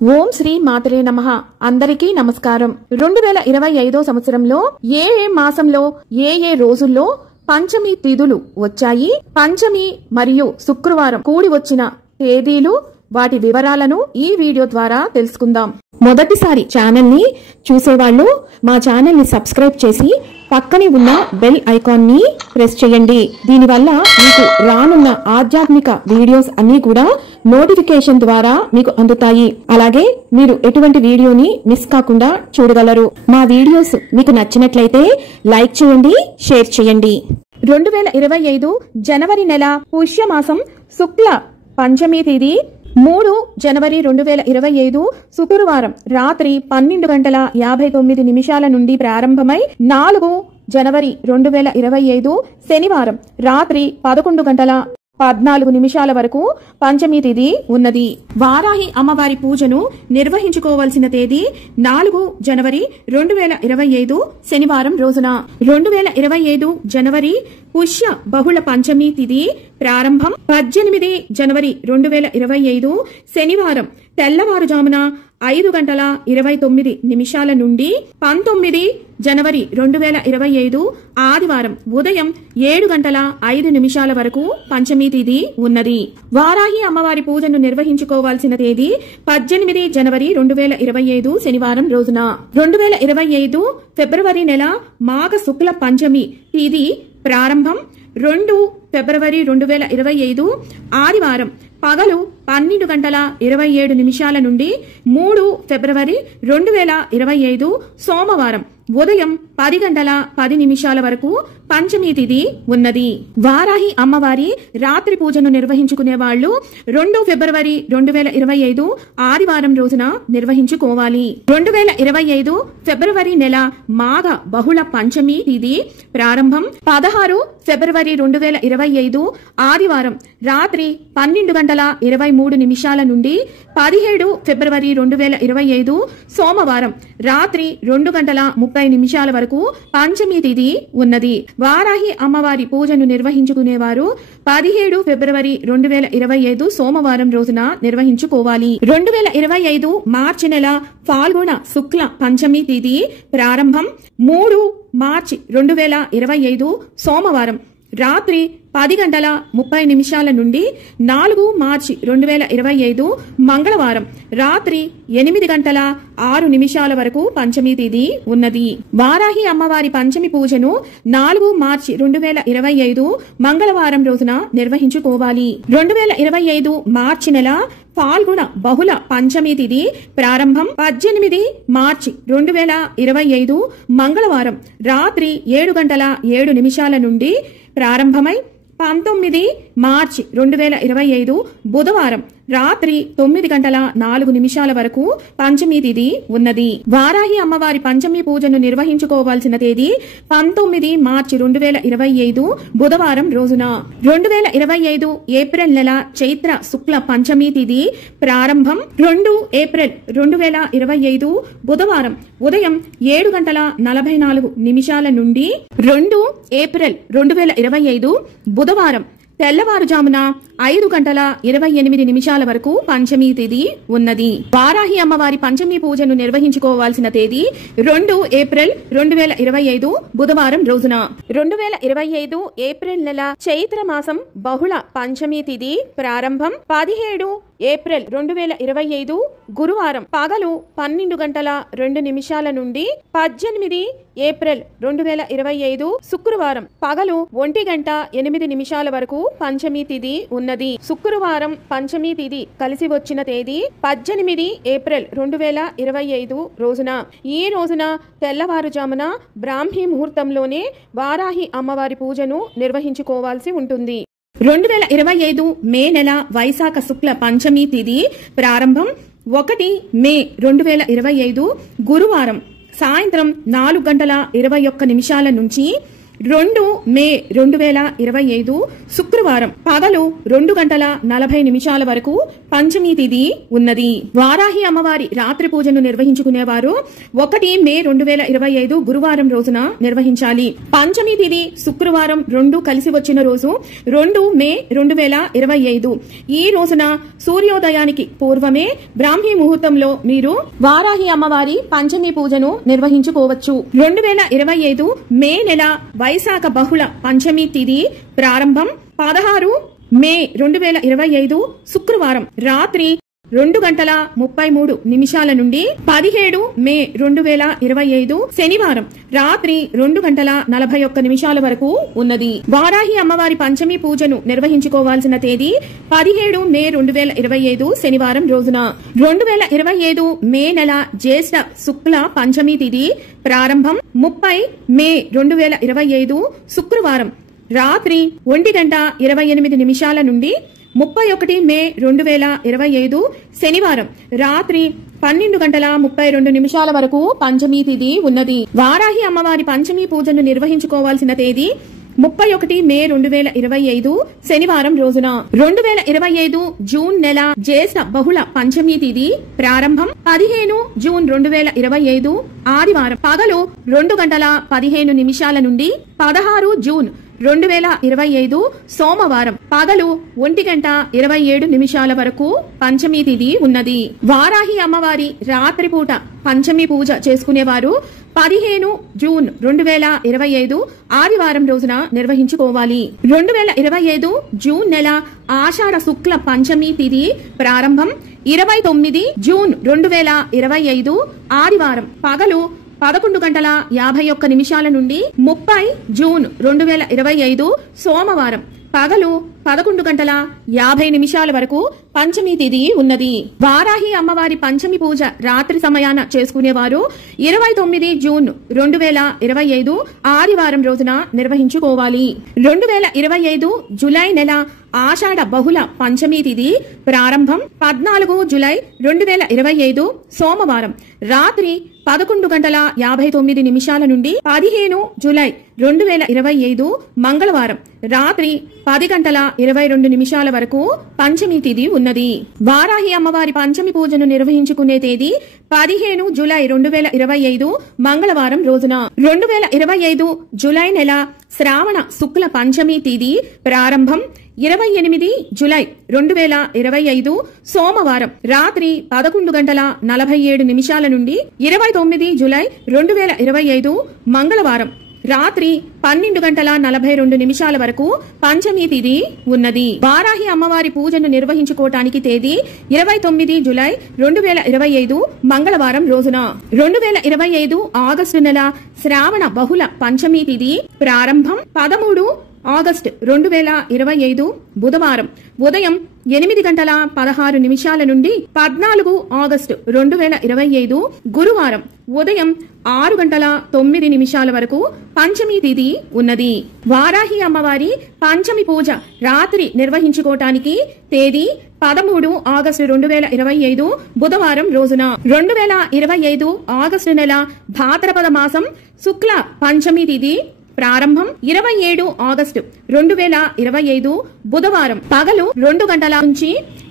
ఓం శ్రీ మాతరే నమః. అందరికీ నమస్కారం. 2025 సంవత్సరంలో ఏ మాసంలో ఏ రోజుల్లో పంచమి తిథులు వచ్చాయి, పంచమి మరియు శుక్రవారం కూడి వచ్చిన తేదీలు, వాటి వివరాలను ఈ వీడియో ద్వారా తెలుసుకుందాం. మొదటిసారి ఛానల్ ని చూసేవాళ్లు మా ఛానల్ ని సబ్స్క్రైబ్ చేసి పక్కనే ఉన్న బెల్ ఐకాన్ ని ప్రెస్ చేయండి. దీనివల్ల మీకు రానున్న ఆధ్యాత్మిక వీడియోస్ అన్ని కూడా నోటిఫికేషన్ ద్వారా మీకు అందుతాయి. అలాగే మీరు ఎటువంటి వీడియోని మిస్ కాకుండా చూడగలరు. మా వీడియోస్ మీకు నచ్చినట్లయితే లైక్ చేయండి, షేర్ చేయండి. 2025 జనవరి నెల పుష్యమాసం శుక్ల పంచమి తేదీ 3 జనవరి 2025 శుక్రవారం రాత్రి 12:59 నుండి ప్రారంభమై 4 జనవరి 2025 శనివారం రాత్రి 11:14 వరకు పంచమి తిథి ఉన్నది. వారాహి అమ్మవారి పూజను నిర్వహించుకోవాల్సిన తేదీ 4 జనవరి 2025 శనివారం రోజున. 2025 జనవరి పుష్య బహుళ పంచమి తిథి ప్రారంభం 18 జనవరి 2025 శనివారం తెల్లవారుజామున 5:29 నుండి 19 జనవరి 2025 ఆదివారం ఉదయం 7:05 వరకు పంచమి తిథి ఉన్నది. వారాహి అమ్మవారి పూజను నిర్వహించుకోవాల్సిన తేదీ 18 జనవరి 2025 శనివారం రోజున. 2025 ఫిబ్రవరి నెల మాఘ శుక్ల పంచమి తిథి ప్రారంభం 2 ఫిబ్రవరి 2025 ఆదివారం పగలు 12:27 నుండి 3 ఫిబ్రవరి 2025 సోమవారం ఉదయం 10:10 వరకు పంచమి తిథి ఉన్నది. వారాహి అమ్మవారి రాత్రి పూజను నిర్వహించుకునే వాళ్లు 2 ఫిబ్రవరి 2025 ఆదివారం రోజున నిర్వహించుకోవాలి. 2025 ఫిబ్రవరి నెల మాఘ బహుళ పంచమి తిథి ప్రారంభం 16 ఫిబ్రవరి 2025 ఆదివారం రాత్రి 12:23 నుండి 17 ఫిబ్రవరి 2025 సోమవారం రాత్రి 2:30 వరకు పంచమి తిథి ఉన్నది. వారాహి అమ్మవారి పూజను నిర్వహించుకునేవారు 17 ఫిబ్రవరి 2025 సోమవారం రోజున నిర్వహించుకోవాలి. 2025 మార్చి నెల ఫాల్గుణ శుక్ల పంచమి తిథి ప్రారంభం 3 మార్చి 2025 సోమవారం రాత్రి 10:30 నుండి 4 మార్చి 2025 మంగళవారం రాత్రి 8:06 వరకు పంచమి తిథి ఉన్నది. వారాహి అమ్మవారి పంచమి పూజను 4 మార్చి 2025 మంగళవారం రోజున నిర్వహించుకోవాలి. 2025 మార్చి నెల ఫాల్గుణ బహుళ పంచమి తిథి ప్రారంభం 18 మార్చి 2025 మంగళవారం రాత్రి 7:07 నుండి ప్రారంభమై 19 మార్చి 2025 బుధవారం రాత్రి 9:04 వరకు పంచమి తిథి ఉన్నది. వారాహి అమ్మవారి పంచమి పూజను నిర్వహించుకోవాల్సిన తేదీ 19 మార్చి 2025 బుధవారం రోజున. 2025 ఏప్రిల్ నెల చైత్ర శుక్ల పంచమి తిథి ప్రారంభం 2 ఏప్రిల్ 2025 బుధవారం ఉదయం 7:44 నుండి 2 ఏప్రిల్ 2025 బుధవారం తెల్లవారుజామున 5:28 వరకు పంచమి తిథి ఉన్నది. వారాహి అమ్మవారి పంచమి పూజను నిర్వహించుకోవాల్సిన తేదీ 2 ఏప్రిల్ 2025 బుధవారం రోజున. 2025 ఏప్రిల్ నెల చైత్ర మాసం బహుళ పంచమి తిథి ప్రారంభం 17 ఏప్రిల్ 2025 గురువారం పగలు 12:02 నుండి 18 ఏప్రిల్ 2025 శుక్రవారం పగలు 1:08 వరకు పంచమి తిథి ఉన్నది. శుక్రవారం పంచమి తిథి కలిసి వచ్చిన తేదీ 18 ఏప్రిల్ 2025 రోజున. ఈ రోజున తెల్లవారుజామున బ్రాహ్మీ ముహూర్తంలోనే వారాహి అమ్మవారి పూజను నిర్వహించుకోవాల్సి ఉంటుంది. 2025 మే నెల వైశాఖ శుక్ల పంచమి తిథి ప్రారంభం 1 మే 2025 గురువారం సాయంత్రం 4:21 నుంచి 2 మే 2025 శుక్రవారం పగలు 2:40 వరకు పంచమి తిథి ఉన్నది. వారాహి అమ్మవారి రాత్రి పూజను నిర్వహించుకునేవారు 1 మే 2025 గురువారం రోజున నిర్వహించాలి. పంచమి తిథి శుక్రవారం 2 కలిసి వచ్చిన రోజు 2 మే 2025. ఈ రోజున సూర్యోదయానికి పూర్వమే బ్రాహ్మీ ముహూర్తంలో మీరు వారాహి అమ్మవారి పంచమి పూజను నిర్వహించుకోవచ్చు. 2025 మే నెల వైశాఖ బహుళ పంచమి తిథి ప్రారంభం 16 మే 2025 శుక్రవారం రాత్రి 2:33 నుండి 17 మే 2025 శనివారం రాత్రి 2:41 వరకు ఉన్నది. వారాహి అమ్మవారి పంచమి పూజను నిర్వహించుకోవాల్సిన తేదీ 17 మే 2025 శనివారం రోజున. 2025 మే నెల జ్యేష్ఠ శుక్ల పంచమి తిథి ప్రారంభం 30 మే 2025 శుక్రవారం రాత్రి 1:28 నుండి 31 మే 2025 శనివారం రాత్రి 12:32 వరకు పంచమి తిథి ఉన్నది. వారాహి అమ్మవారి పంచమి పూజను నిర్వహించుకోవాల్సిన తేదీ 31 మే 2025 శనివారం రోజున. 2025 జూన్ నెల జ్యేష్ఠ బహుళ పంచమి తిథి ప్రారంభం 15 జూన్ 2025 ఆదివారం పగలు 2:15 నుండి 16 జూన్ 2025 సోమవారం పగలు 1:27 వరకు పంచమి తిథి ఉన్నది. వారాహి అమ్మవారి రాత్రిపూట పంచమి పూజ చేసుకునేవారు 15 జూన్ 2025 ఆదివారం రోజున నిర్వహించుకోవాలి. 2025 జూన్ నెల ఆషాఢ శుక్ల పంచమి తిథి ప్రారంభం 29 జూన్ 2025 ఆదివారం పగలు 11:51 నుండి 30 జూన్ 2025 సోమవారం పగలు 11:50 వరకు పంచమి తిథి ఉన్నది. వారాహి అమ్మవారి పంచమి పూజ రాత్రి సమయాన చేసుకునేవారు 29 జూన్ 2025 ఆదివారం రోజున నిర్వహించుకోవాలి. 2025 జులై నెల ఆషాఢ బహుళ పంచమి తిథి ప్రారంభం 14 జులై 2025 సోమవారం రాత్రి 11:59 నుండి 15 జులై 2025 మంగళవారం రాత్రి 10:22 వరకు పంచమి తిథి ఉన్నది. వారాహి అమ్మవారి పంచమి పూజను నిర్వహించుకునే తేదీ 15 జులై 2025 మంగళవారం రోజున. 2025 జులై నెల శ్రావణ శుక్ల పంచమి తిథి ప్రారంభం 28 జులై 2025 సోమవారం రాత్రి 11:47 నుండి 29 జులై 2025 మంగళవారం రాత్రి 12:42 వరకు పంచమి తిథి ఉన్నది. వారాహి అమ్మవారి పూజను నిర్వహించుకోవటానికి తేదీ 29 జులై 2025 మంగళవారం రోజున. 2025 ఆగస్టు నెల శ్రావణ బహుళ పంచమి తిథి ప్రారంభం 13 ఆగస్టు 2025 బుధవారం ఉదయం 8:16 నుండి 14 ఆగస్టు 2025 గురువారం ఉదయం 6:09 వరకు పంచమి తిథి ఉన్నది. వారాహి అమ్మవారి పంచమి పూజ రాత్రి నిర్వహించుకోవటానికి తేదీ 13 ఆగస్టు 2025 బుధవారం రోజున. 2025 ఆగస్టు నెల భాద్రపద మాసం శుక్ల పంచమి తిథి ప్రారంభం 27 ఆగస్టు 2025 బుధవారం పగలు 2 గంటల నుంచి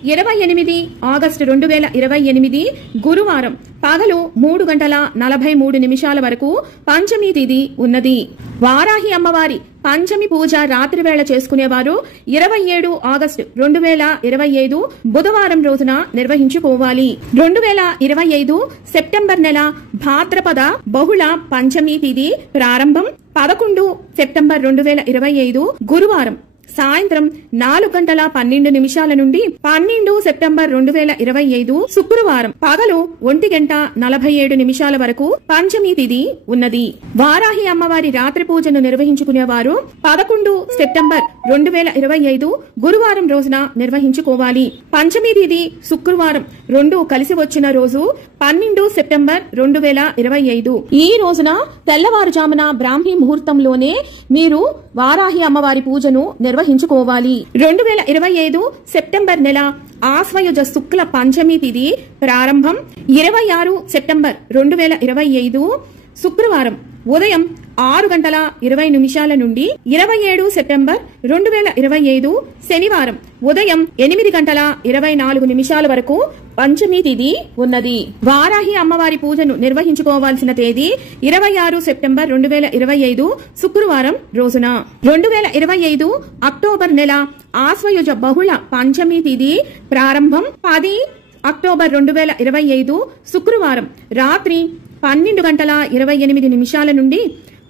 28 ఆగస్టు 2028 గురువారం పగలు 3:43 వరకు పంచమి తిథి ఉన్నది. వారాహి అమ్మవారి పంచమి పూజ రాత్రి వేళ చేసుకునేవారు 27 ఆగస్టు 2025 బుధవారం రోజున నిర్వహించుకోవాలి. 2025 సెప్టెంబర్ నెల భాద్రపద బహుళ పంచమి తిథి ప్రారంభం 11 సెప్టెంబర్ 2025 గురువారం సాయంత్రం 4:12 నుండి 12 సెప్టెంబర్ 2025 శుక్రవారం పగలు 1:47 వరకు పంచమి తిథి ఉన్నది. వారాహి అమ్మవారి రాత్రి పూజను నిర్వహించుకునేవారు 11 సెప్టెంబర్ 2025 గురువారం రోజున నిర్వహించుకోవాలి. పంచమి తిథి శుక్రవారం 2 కలిసి వచ్చిన రోజు 12 సెప్టెంబర్ 2025. ఈ రోజున తెల్లవారుజామున బ్రాహ్మీ ముహూర్తంలోనే మీరు వారాహి అమ్మవారి పూజను నిర్వహించుకోవాలి. 2025 సెప్టెంబర్ నెల ఆశ్వయుజ శుక్ల పంచమి తిథి ప్రారంభం 26 సెప్టెంబర్ 2025 శుక్రవారం ఉదయం 6:20 నుండి 27 సెప్టెంబర్ 2025 శనివారం ఉదయం 8:24 వరకు పంచమి తిథి ఉన్నది. వారాహి అమ్మవారి పూజను నిర్వహించుకోవాల్సిన తేదీ 26 సెప్టెంబర్ 2025 శుక్రవారం రోజున. 2025 అక్టోబర్ నెల ఆశ్వయుజ బహుళ పంచమి తిథి ప్రారంభం 10 అక్టోబర్ 2025 శుక్రవారం రాత్రి 12:28 నుండి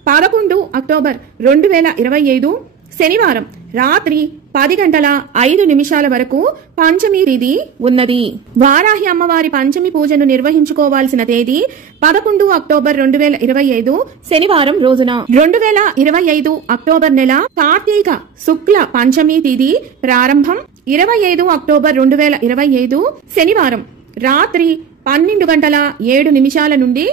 11 అక్టోబర్ 2025 శనివారం రాత్రి 10:05 వరకు పంచమి తిథి ఉన్నది. వారాహి అమ్మవారి పంచమి పూజను నిర్వహించుకోవాల్సిన తేదీ 11 అక్టోబర్ 2025 శనివారం రోజున. 2025 అక్టోబర్ నెల కార్తీక శుక్ల పంచమి తిథి ప్రారంభం 25 అక్టోబర్ 2025 శనివారం రాత్రి 12:07 నుండి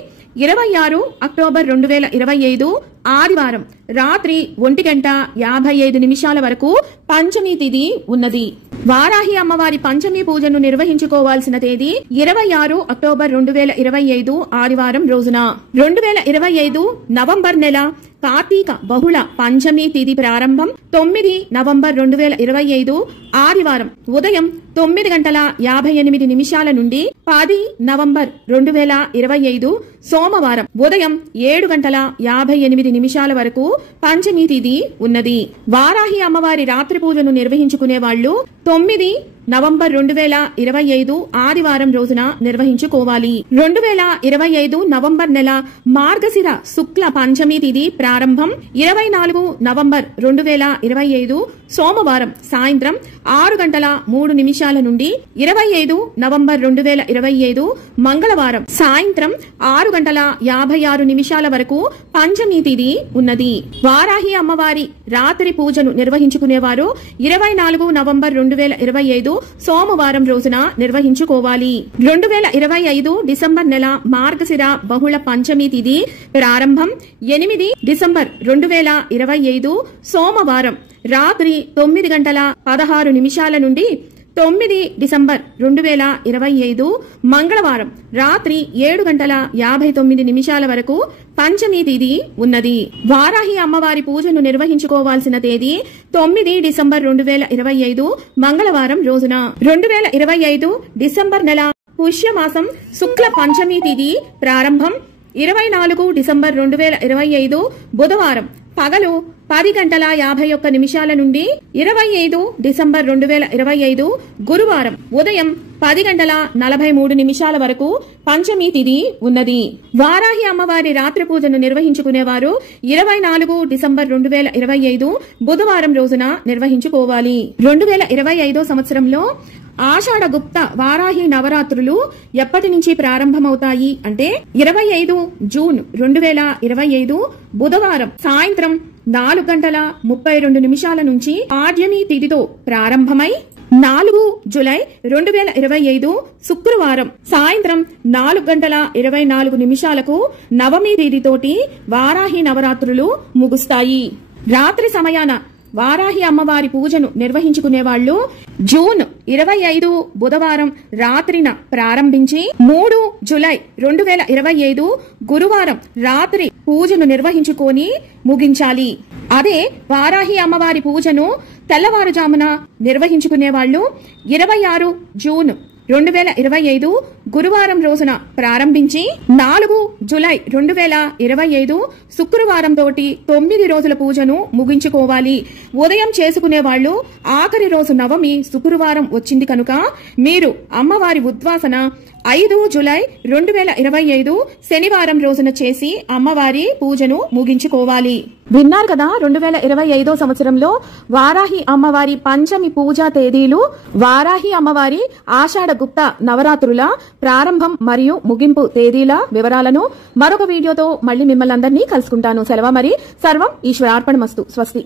26 అక్టోబర్ 2025 ఆదివారం రాత్రి 1:55 వరకు పంచమి తిథి ఉన్నది. వారాహి అమ్మవారి పంచమి పూజను నిర్వహించుకోవాల్సిన తేదీ 26 అక్టోబర్ 2025 ఆదివారం రోజున. 2025 నవంబర్ నెల కార్తీక బహుళ పంచమి తిథి ప్రారంభం 9 నవంబర్ 2025 ఆదివారం ఉదయం 9:58 నుండి 10 నవంబర్ 2025 సోమవారం ఉదయం 7:58 వరకు పంచమి తిథి ఉన్నది. వారాహి అమ్మవారి రాత్రి పూజను నిర్వహించుకునే వాళ్లు 9 నవంబర్ 2025 ఆదివారం రోజున నిర్వహించుకోవాలి. 2025 నవంబర్ నెల మార్గశిర శుక్ల పంచమి తిథి ప్రారంభం 24 నవంబర్ 2025 సోమవారం సాయంత్రం 6:03 నుండి 25 నవంబర్ 2025 మంగళవారం సాయంత్రం 6:56 వరకు పంచమి తిథి ఉన్నది. వారాహి అమ్మవారి రాత్రి పూజను నిర్వహించుకునేవారు 24 నవంబర్ 2025 సోమవారం రోజున నిర్వహించుకోవాలి. 2025 డిసెంబర్ నెల మార్గశిర బహుళ పంచమి తిథి ప్రారంభం 8 డిసెంబర్ 2025 సోమవారం రాత్రి 9:16 నుండి 9 డిసెంబర్ 2025 మంగళవారం రాత్రి 7:59 వరకు పంచమి తిథి ఉన్నది. వారాహి అమ్మవారి పూజను నిర్వహించుకోవాల్సిన తేదీ 9 డిసెంబర్ 2025 మంగళవారం రోజున. 2025 డిసెంబర్ నెల పుష్యమాసం శుక్ల పంచమి తిథి ప్రారంభం 24 డిసెంబర్ 2025 బుధవారం పగలు 10:51 నుండి 25 డిసెంబర్ 2025 గురువారం ఉదయం 10:43 వరకు పంచమి తిథి ఉన్నది. వారాహి అమ్మవారి రాత్రి పూజను నిర్వహించుకునేవారు 24 డిసెంబర్ 2025 బుధవారం రోజున నిర్వహించుకోవాలి. 2025 సంవత్సరంలో ఆషాఢ గుప్త వారాహి నవరాత్రులు ఎప్పటి నుంచి ప్రారంభమవుతాయి అంటే 25 జూన్ 2025 బుధవారం సాయంత్రం 4:32 నుంచి పాడ్యమి తిథితో ప్రారంభమై 4 జూలై 2025 శుక్రవారం సాయంత్రం 4:24 నవమి తిథితోటి వారాహి నవరాత్రులు ముగుస్తాయి. రాత్రి సమయాన వారాహి అమ్మవారి పూజను నిర్వహించుకునే వాళ్లు జూన్ 25 బుధవారం రాత్రిన ప్రారంభించి 3 జూలై 2025 గురువారం రాత్రి పూజను నిర్వహించుకొని ముగించాలి. అదే వారాహి అమ్మవారి పూజను తెల్లవారుజామున నిర్వహించుకునే వాళ్లు 26 జూన్ 2025 గురువారం రోజున ప్రారంభించి 4 జూలై 2025 శుక్రవారం తోటి 9 రోజుల పూజను ముగించుకోవాలి. ఉదయం చేసుకునే వాళ్లు ఆఖరి రోజు నవమి శుక్రవారం వచ్చింది కనుక మీరు అమ్మవారి ఉద్వాసన 5 జూలై 2025 శనివారం రోజున చేసి అమ్మవారి పూజను ముగించుకోవాలి. విన్నారు కదా 2025 సంవత్సరంలో వారాహి అమ్మవారి పంచమి పూజా తేదీలు, వారాహి అమ్మవారి ఆషాఢ గుప్త నవరాత్రుల ప్రారంభం మరియు ముగింపు తేదీల వివరాలను మరొక వీడియోతో మళ్ళీ మిమ్మల్ని అందరినీ కలుసుకుంటాను. సెలవు మరి. సర్వం ఈశ్వరార్పణమస్తు. స్వస్తి.